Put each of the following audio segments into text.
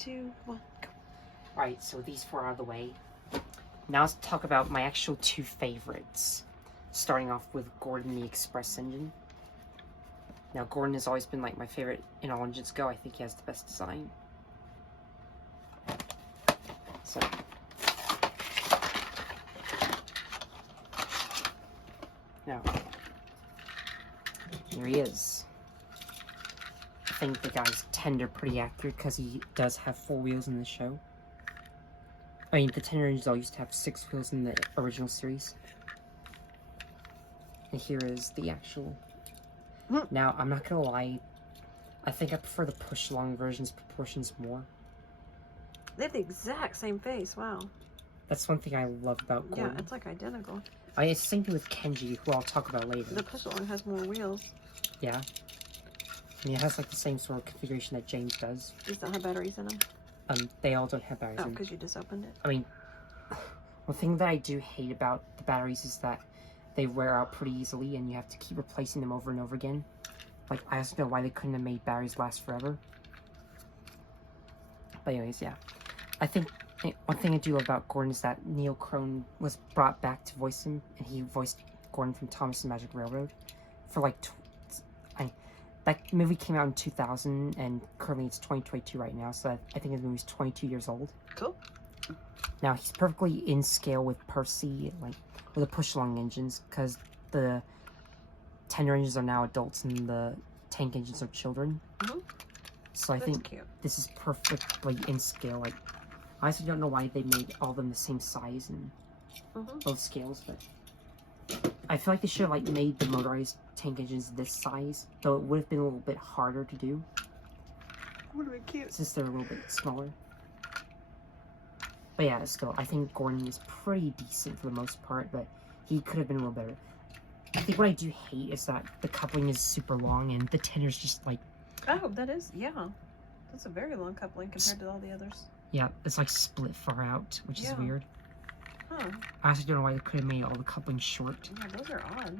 2, 1, go. Alright, so these four out of the way. Now let's talk about my actual two favorites. Starting off with Gordon the Express Engine. Now, Gordon has always been like my favorite in all engines go. I think he has the best design. So, now, here he is. I think the guy's tender pretty accurate because he does have 4 wheels in the show. I mean, the tender engines all used to have 6 wheels in the original series. And here is the actual. Now, I'm not gonna lie, I think I prefer the push-along version's proportions more. They have the exact same face, wow. That's one thing I love about Gordon. Yeah, it's like identical. I mean, it's the same thing with Kenji, who I'll talk about later. The push-along has more wheels. Yeah. And it has like the same sort of configuration that James does. These don't have batteries in them? They all don't have batteries in them. Oh, because you just opened it? I mean, one thing that I do hate about the batteries is that they wear out pretty easily and you have to keep replacing them over and over again. Like, I just don't know why they couldn't have made batteries last forever. But anyways, yeah. I think one thing I do love about Gordon is that Neil Crone was brought back to voice him, and he voiced Gordon from Thomas and Magic Railroad for like, that movie came out in 2000, and currently it's 2022 right now, so I think the movie's 22 years old. Cool. Now, he's perfectly in scale with Percy, like, with the push-along engines, because the tender engines are now adults and the tank engines are children. So I think cute. This is perfectly in scale. Like, I honestly don't know why they made all of them the same size and both scales, but I feel like they should have like made the motorized tank engines this size, though it would have been a little bit harder to do. Would have been cute. Since they're a little bit smaller. But yeah, still, I think Gordon is pretty decent for the most part, but he could have been a little better. I think what I do hate is that the coupling is super long and the tender's just like... Oh, that is, yeah. That's a very long coupling compared to all the others. Yeah, it's like split far out, which is weird. Huh. I actually don't know why they could have made all the couplings short. Yeah, those are odd.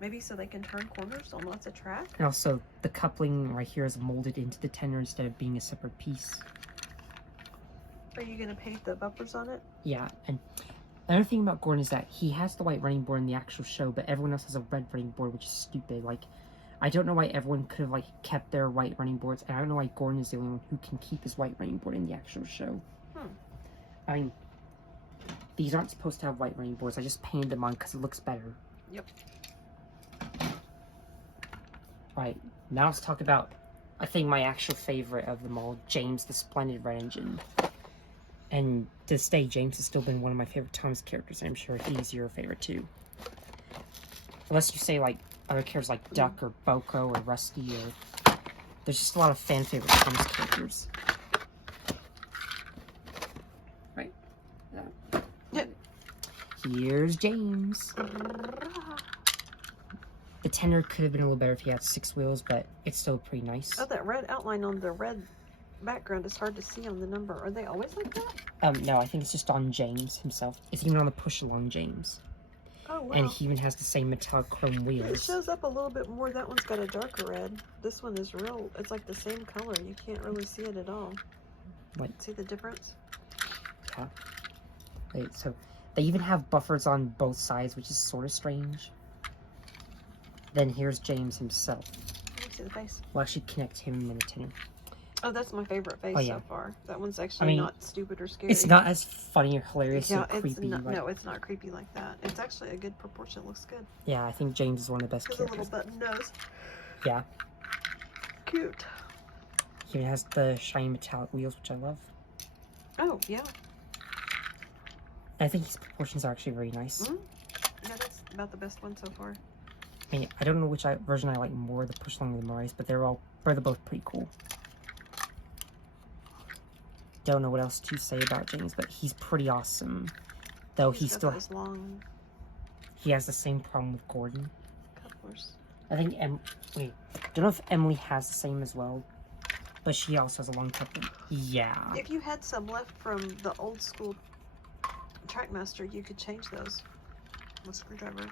Maybe so they can turn corners on lots of track? And also, the coupling right here is molded into the tender instead of being a separate piece. Are you going to paint the bumpers on it? Yeah, and another thing about Gordon is that he has the white running board in the actual show, but everyone else has a red running board, which is stupid. Like, I don't know why everyone could have, like, kept their white running boards, and I don't know why Gordon is the only one who can keep his white running board in the actual show. I mean, these aren't supposed to have white running boards. I just painted them on because it looks better. Yep. Right, now let's talk about, I think, my actual favorite of them all, James the Splendid Red Engine. And to this day, James has still been one of my favorite Thomas characters. I'm sure he's your favorite too. Unless you say, like, other characters like Duck or Boko or Rusty or... There's just a lot of fan favorite Thomas characters. Right. Here's James. The tender could have been a little better if he had 6 wheels, but it's still pretty nice. Oh, that red outline on the red background is hard to see on the number. Are they always like that? No, I think it's just on James himself. It's even on the push-along James. Oh, wow. And he even has the same metallic chrome wheels. It shows up a little bit more. That one's got a darker red. This one is real. It's like the same color. You can't really see it at all. Like, see the difference? Yeah. Wait, so they even have buffers on both sides, which is sort of strange. Then here's James himself. Let me see the face. We'll actually connect him in the tender. Oh, that's my favorite face so far. That one's actually not stupid or scary. It's not as funny or hilarious or creepy. No, it's not creepy like that. It's actually a good proportion. It looks good. Yeah, I think James is one of the best characters. A little button nose. Yeah. Cute. He even has the shiny metallic wheels, which I love. Oh, yeah. I think his proportions are actually very nice. Yeah, that's about the best one so far. I mean, I don't know which version I like more, the push-along or the motorized, but they're both pretty cool. Don't know what else to say about James, but he's pretty awesome. Though he still has long. He has the same problem with Gordon. Couplers. I think wait, don't know if Emily has the same as well, but she also has a long coupling. Yeah. If you had some left from the old school Trackmaster, you could change those with a screwdriver.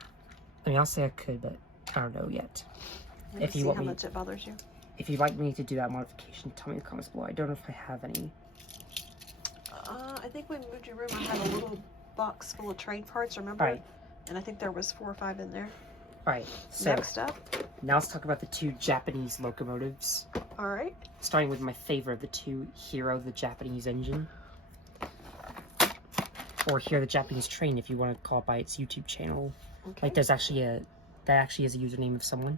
I mean, I'll say I could, but I don't know yet. If you want how much it bothers you. If you'd like me to do that modification, tell me in the comments below. I don't know if I have any. I think when we moved your room, I had a little box full of train parts, remember? Right. And I think there was 4 or 5 in there. Alright, so Next up. now let's talk about the 2 Japanese locomotives. Alright. Starting with my favorite of the 2, Hero, the Japanese engine. Or Hero, the Japanese train, if you want to call it by its YouTube channel. Okay. Like, there's actually that actually is a username of someone.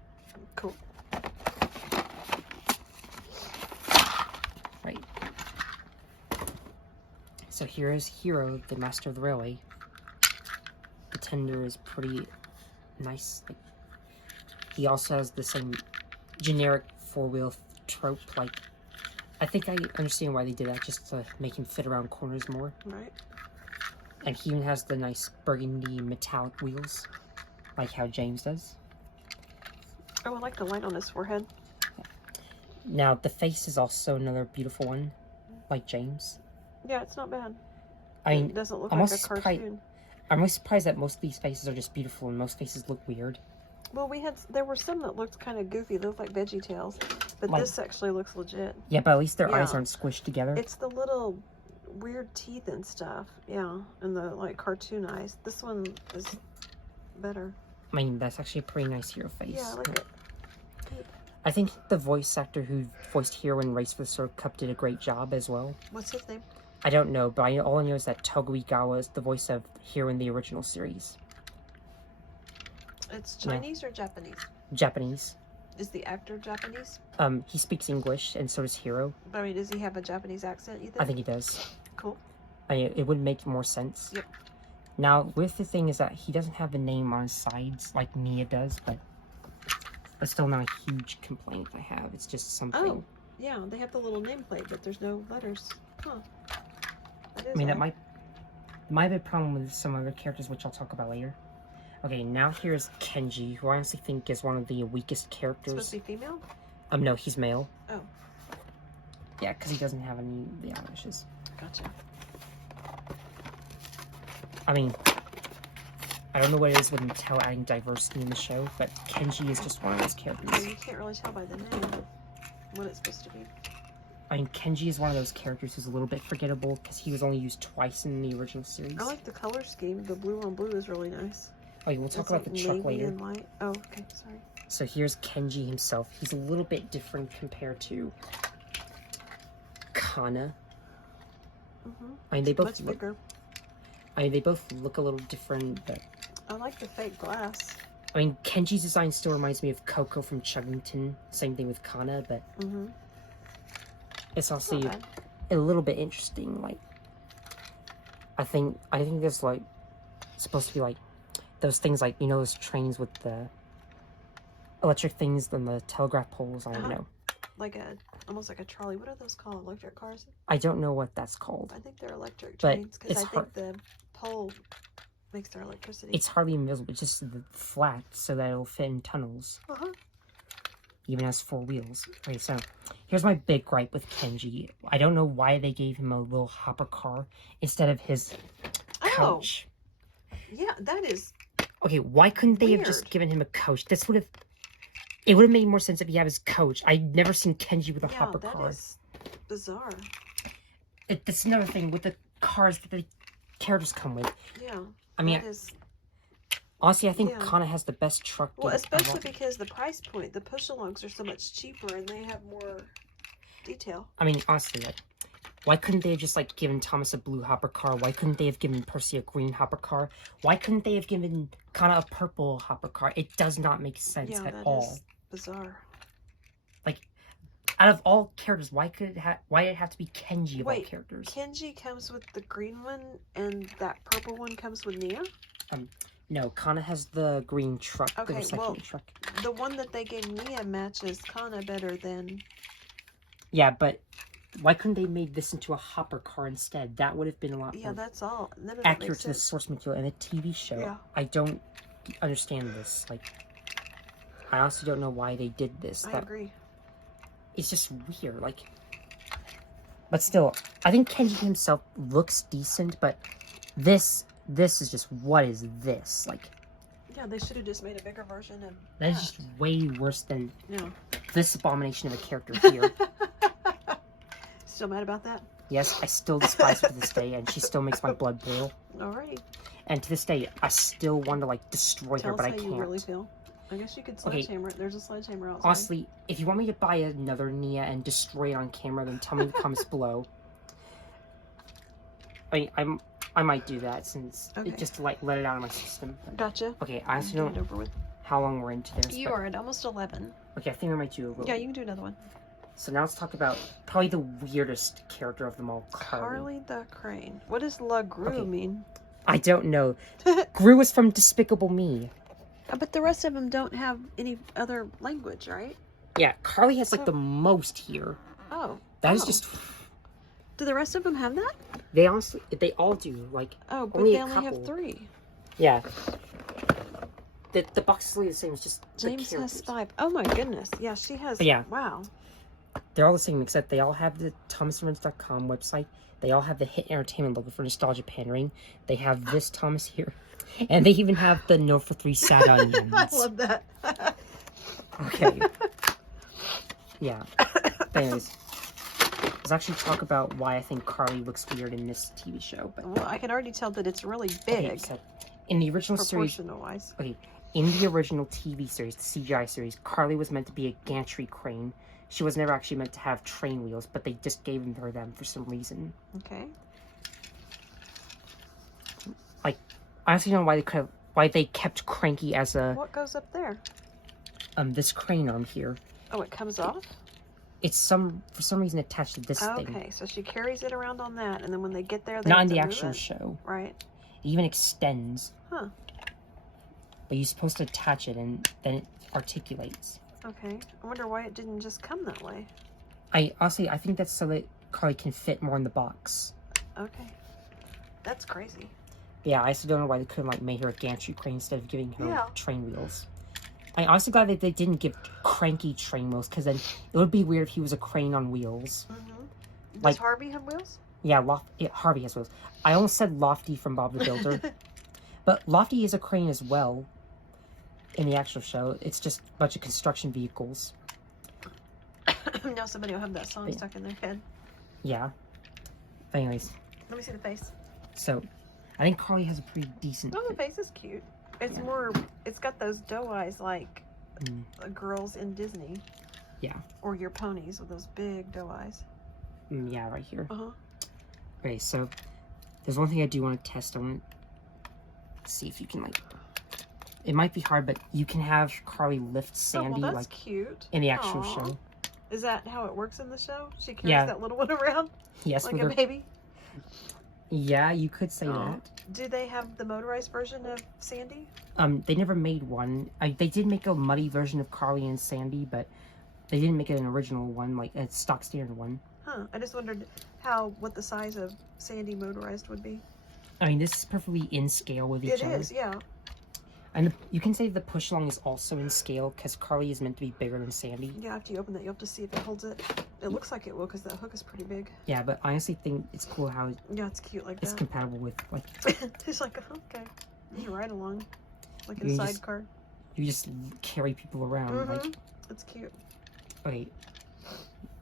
Cool. Right. So here's Hero, the master of the railway. The tender is pretty nice. Like, he also has the same generic 4-wheel trope. Like, I think I understand why they did that, just to make him fit around corners more. Right. And he even has the nice burgundy metallic wheels, like how James does. Oh, I like the light on his forehead. Now, the face is also another beautiful one, like James. Yeah, it's not bad. I mean, It doesn't look I'm like a also cartoon. I'm really surprised that most of these faces are just beautiful and most faces look weird. Well, there were some that looked kind of goofy. They looked like Veggie Tales. But Like- this actually looks legit. Yeah, but at least their Yeah. eyes aren't squished together. It's the little weird teeth and stuff. Yeah, and the like cartoon eyes. This one is better. I mean, that's actually a pretty nice Hero face. Yeah, I like it. I think the voice actor who voiced Hero in Race for the Sword Cup did a great job as well. What's his name? I don't know, but all I know is that Tokugawa is the voice of Hero in the original series. It's Chinese or Japanese? Japanese. Is the actor Japanese? He speaks English, and so does Hero. But I mean, does he have a Japanese accent, you think? I think he does. Cool. It would make more sense. Yep. Now, with the thing is that he doesn't have a name on his sides like Mia does, but that's still not a huge complaint I have. It's just something. Oh, yeah, they have the little nameplate, but there's no letters. Huh. That is I mean, that odd. might be a problem with some other characters, which I'll talk about later. Okay, now here's Kenji, who I honestly think is one of the weakest characters. Supposed to be female? No, he's male. Oh. Yeah, because he doesn't have any of the eyelashes. Gotcha. I mean, I don't know what it is with Mattel adding diversity in the show, but Kenji is just one of those Well, characters. you can't really tell by the name what it's supposed to be. I mean, Kenji is one of those characters who's a little bit forgettable because he was only used twice in the original series. I like the color scheme. The blue on blue is really nice. Oh, yeah, we'll talk It's about like the truck navy later. and white. Oh, okay, sorry. So here's Kenji himself. He's a little bit different compared to Kana. I mean, they both Much look, bigger. they both look a little different, but I like the fake glass. I mean, Kenji's design still reminds me of Coco from Chuggington. Same thing with Kana, but it's also Not bad. a little bit interesting. Like, I think there's like supposed to be like those things, like, you know, those trains with the electric things and the telegraph poles. I don't know. Like almost like a trolley. What are those called? Electric cars? I don't know what that's called. I think they're electric But trains because it's I think the pole makes their electricity. It's hardly invisible. It's just flat so that it'll fit in tunnels. Even has 4 wheels. Okay, so here's my big gripe with Kenji. I don't know why they gave him a little hopper car instead of his coach. Yeah, that is. Okay, why couldn't they have just Weird. given him a coach? It would have made more sense if he had his coach. I'd never seen Kenji with a Yeah, hopper that car. is bizarre. That's another thing with the cars that the characters come with. Yeah. I mean, that is. honestly, I think Yeah. Kana has the best truck. Well, of all. especially because the price point, the push-alongs are so much cheaper and they have more detail. I mean, honestly, like, why couldn't they have just, like, given Thomas a blue hopper car? Why couldn't they have given Percy a green hopper car? Why couldn't they have given Kana a purple hopper car? It does not make sense Yeah, at that all. is bizarre. Like, out of all characters, why did it have to be Kenji of all Wait, characters? Kenji comes with the green one and that purple one comes with Nia? No, Kana has the green truck, the Okay, recycling well- truck. The one that they gave Nia matches Kana better than... Yeah, but why couldn't they made this into a hopper car instead? That would have been a lot Yeah, more that's all. None of that accurate makes to the sense. source material and the TV show. Yeah. I don't understand this. Like, I honestly don't know why they did this. I That agree. It's just weird. Like, but still, I think Kenji himself looks decent, but this is just, what is this? Like, Yeah, they should have just made a bigger version of that is just way worse than Yeah. this abomination of a character here. Still mad about that? Yes, I still despise her to this day, and she still makes my blood boil. Alright. And to this day, I still want to, like, destroy her, but I can't. Tell us how you really feel. I guess you could sledgehammer it. There's a sledgehammer outside. Honestly, if you want me to buy another Nia and destroy it on camera, then tell me in the comments below. I might do that since just to like let it out of my system. But, gotcha. Okay, I honestly don't know how long we're into this. You are at almost 11. Okay, I think I might do a little. Yeah, you can do another one. So now let's talk about probably the weirdest character of them all, Carly. Carly the Crane. What does La Gru mean? I don't know. Gru is from Despicable Me. But the rest of them don't have any other language, right? Yeah, Carly has like the most here. Oh. That is just... Do the rest of them have that? They all do. Like, oh, but only they a only couple. have 3. Yeah. The box is really the same. It's just James has 5. Oh my goodness. Yeah, she has. Yeah. Wow. They're all the same, except they all have the ThomasRevenge.com website. They all have the Hit Entertainment logo for nostalgia pandering. They have this Thomas here. And they even have the No for 3 sad onions. I love that. Okay. Yeah. But anyways, let's actually talk about why I think Carly looks weird in this TV show. But well, I can already tell that it's really big. Okay, so in the original series, wise. Okay, in the original TV series, the CGI series, Carly was meant to be a gantry crane. She was never actually meant to have train wheels, but they just gave her them for some reason. Okay. Like, I honestly don't know why they kept Cranky as a... What goes up there? This crane arm here. Oh, it comes off? It's for some reason attached to this thing. Okay, so she carries it around on that, and then when they get there, they not have in to the move actual it. show. Right. It even extends. Huh. But you're supposed to attach it, and then it articulates. Okay. I wonder why it didn't just come that way. I think that's so that Carly can fit more in the box. Okay. That's crazy. Yeah, I also don't know why they couldn't like make her a gantry crane instead of giving her train wheels. I'm honestly glad that they didn't give Cranky train wheels, because then it would be weird if he was a crane on wheels. Mm-hmm. Like, does Harvey have wheels? Yeah, Harvey has wheels. I almost said Lofty from Bob the Builder. But Lofty is a crane as well in the actual show. It's just a bunch of construction vehicles. Now somebody will have that song stuck in their head. Yeah. But anyways. Let me see the face. So, I think Carly has a pretty decent the face is cute. It's more, it's got those doe eyes like girls in Disney. Yeah. Or your ponies with those big doe eyes. Yeah, right here. Uh-huh. Okay, so there's one thing I do want to test. I want to see if you can, like, it might be hard, but you can have Carly lift Sandy, that's like, cute. in the actual show. Is that how it works in the show? She carries that little one around? Yes, like a baby? Yeah, you could say that. Do they have the motorized version of Sandy? They never made one. They did make a muddy version of Carly and Sandy, but they didn't make it an original one, like a stock standard one. Huh. I just wondered what the size of Sandy motorized would be. I mean, this is perfectly in scale with each other. It is, yeah. And you can say the push along is also in scale, because Carly is meant to be bigger than Sandy. Yeah, after you open that, you have to see if it holds it. It looks like it will, because that hook is pretty big. Yeah, but I honestly think it's cool how it's cute like that. It's compatible with, like... It's like, okay. You ride along. Like a sidecar. You just carry people around. Like, it's cute. Okay.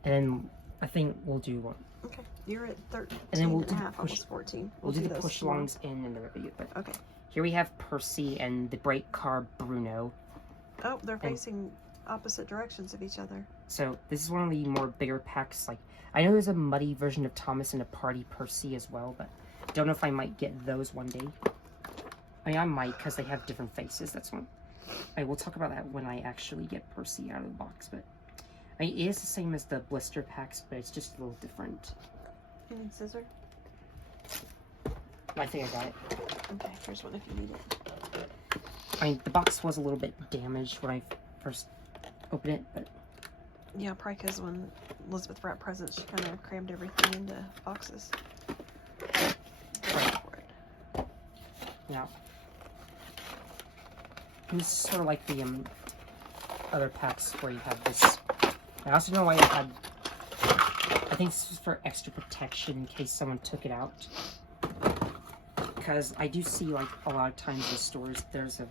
And then I think we'll do one. Okay. You're at 13 and then we'll and a half, almost 14. We'll do the push-alongs in another video. But okay. Here we have Percy and the brake car Bruno. Oh, they're facing opposite directions of each other. So this is one of the more bigger packs. Like, I know there's a muddy version of Thomas and a party Percy as well, but don't know if I might get those one day. I mean, I might, because they have different faces. That's one. We'll talk about that when I actually get Percy out of the box. But I mean, it is the same as the blister packs, but it's just a little different. You need scissors? I think I got it. Okay, here's one if you need it. I mean, the box was a little bit damaged when I first opened it, but... Yeah, probably because when Elizabeth wrapped presents, she kind of crammed everything into boxes. Yeah. And this is sort of like the other packs where you have this. I also know why I had... I think this was for extra protection in case someone took it out. Because I do see, like, a lot of times in stores, there's a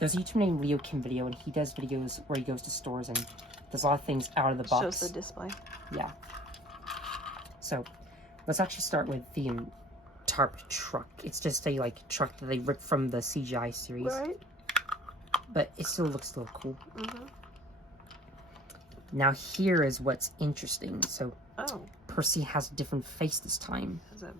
YouTuber named Leo Kim Video, and he does videos where he goes to stores and does a lot of things out of the box. Shows the display. Yeah. So, let's actually start with the tarp truck. It's just a like truck that they ripped from the CGI series, Right. but it still looks a little cool. Mm-hmm. Now here is what's interesting. So Oh, Percy has a different face this time has a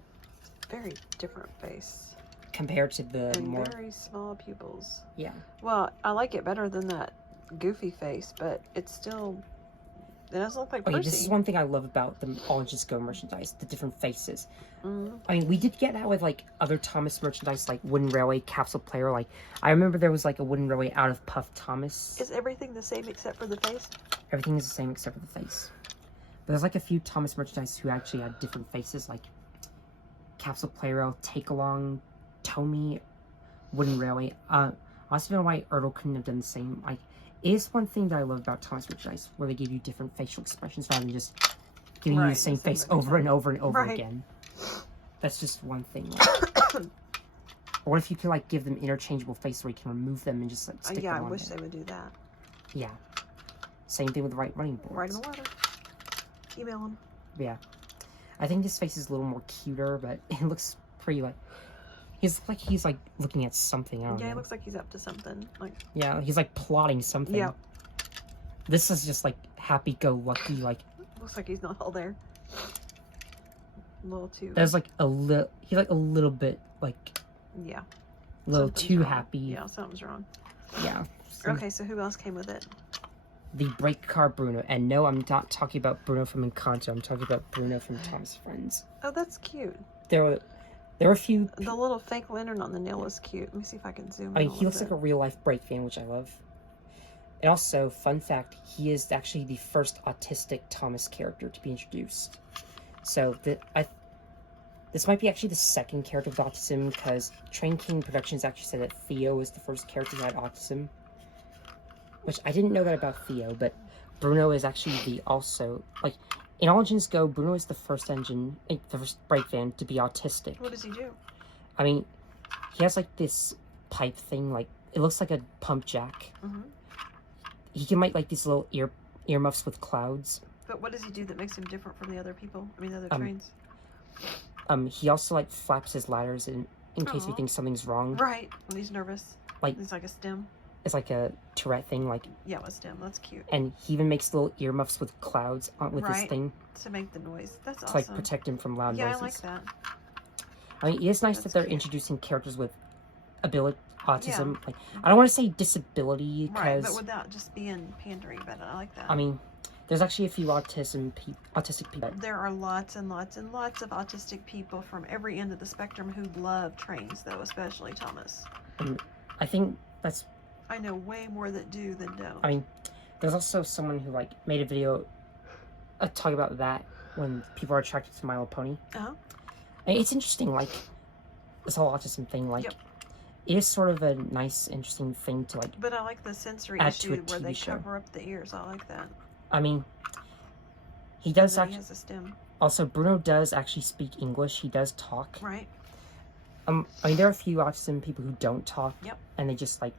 very different face compared to the and more very small pupils. yeah. Well, I like it better than that goofy face, but it's still. It doesn't look like Percy. Okay, this is one thing I love about the All Engines Go merchandise, the different faces. Mm-hmm. I mean, we did get that with, like, other Thomas merchandise, like Wooden Railway, Capsule Player. Like, I remember there was, like, a Wooden Railway out of Puff Thomas. Is everything the same except for the face? Everything is the same except for the face. But there's, like, a few Thomas merchandise who actually had different faces, like Capsule Player, Take Along, Tommy, Wooden Railway. I also don't know why Ertl couldn't have done the same. Like, it is one thing that I love about Thomas merchandise, where they give you different facial expressions rather than just giving you the same face over and over and over again. That's just one thing. Like. Or what if you could like give them interchangeable faces where you can remove them and just like stick them on I wish there. they would do that. Yeah. Same thing with the right running boards. Right in the water. Email them. Yeah. I think this face is a little more cuter, but it looks pretty like he's like looking at something. I don't know. Yeah, it looks like he's up to something. Like yeah, he's like plotting something. yeah. This is just like happy-go-lucky. Like Looks like he's not all there. A little too. there's like a little. He's like a little bit like. Yeah. A little Something's too wrong. happy. Yeah, something's wrong. Yeah. Okay, so who else came with it? The brake car Bruno. And no, I'm not talking about Bruno from Encanto. I'm talking about Bruno from Tom's Friends. Oh, that's cute. There were a few... The little fake lantern on the nail is cute. Let me see if I can zoom in. I mean, he looks like a real-life brake fan, which I love. And also, fun fact, he is actually the first autistic Thomas character to be introduced. So, this might be actually the second character with autism, because Train King Productions actually said that Theo was the first character who had autism. Which, I didn't know that about Theo, but Bruno is actually also... Like, in All Engines Go, Bruno is the first brake fan to be autistic. What does he do? I mean, he has, like, this pipe thing, like, it looks like a pump jack. Mm-hmm. He can make, like, these little earmuffs with clouds. But what does he do that makes him different from the other people? I mean, the other trains? He also, like, flaps his ladders in case he Aw. thinks something's wrong. Right, when he's nervous. Like, he's like a stem. It's like a Tourette thing, like... Yeah, a stem. That's cute. And he even makes little earmuffs with clouds with his thing. To make the noise. That's awesome. To, like, protect him from loud noises. Yeah, I like that. I mean, it is nice That's that they're cute. introducing characters with autism. Yeah. Like, I don't want to say disability, because... Right, but without just being pandering, but I like that. I mean, there's actually a few autistic people. There are lots and lots and lots of autistic people from every end of the spectrum who love trains, though, especially Thomas. I think that's... I know way more that do than don't. I mean, there's also someone who, like, made a video talking about that when people are attracted to My Little Pony. Uh-huh. And it's interesting, like, this whole autism thing, like, Yep. it is sort of a nice, interesting thing to, like... But I like the sensory add to issue a where TV they show. cover up the ears. I like that. I mean, he does And then actually... he has a stem. Also, Bruno does actually speak English. He does talk. Right. I mean, there are a few autism people who don't talk. Yep. And they just, like,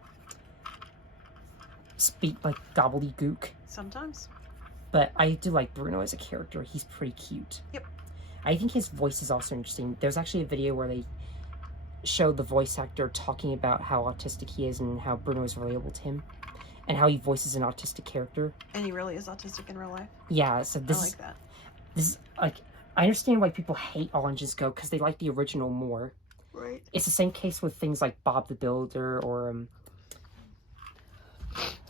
speak, like, gobbledygook. Sometimes. But I do like Bruno as a character. He's pretty cute. Yep. I think his voice is also interesting. There's actually a video where they showed the voice actor talking about how autistic he is and how Bruno is relatable to him. And how he voices an autistic character. And he really is autistic in real life. Yeah, so this I like that. This is, like, I understand why people hate All Engines Go, because they like the original more. Right. It's the same case with things like Bob the Builder or,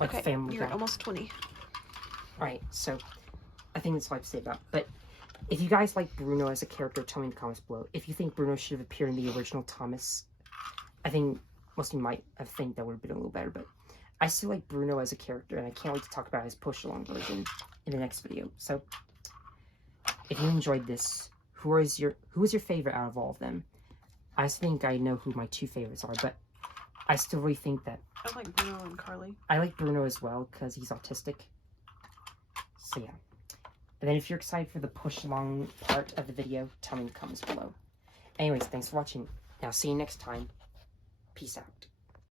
like Okay, Family you're Guy. almost 20. Alright, so I think that's all I have to say about it. But if you guys like Bruno as a character, tell me in the comments below. If you think Bruno should have appeared in the original Thomas, I think most of you might have think that would have been a little better. But I still like Bruno as a character, and I can't wait to talk about his push-along version in the next video. So if you enjoyed this, who is your favorite out of all of them? I think I know who my two favorites are, but I still really think that I like Bruno and Carly. I like Bruno as well, because he's autistic. So yeah. And then if you're excited for the push-along part of the video, tell me in the comments below. Anyways, thanks for watching. Now, see you next time. Peace out.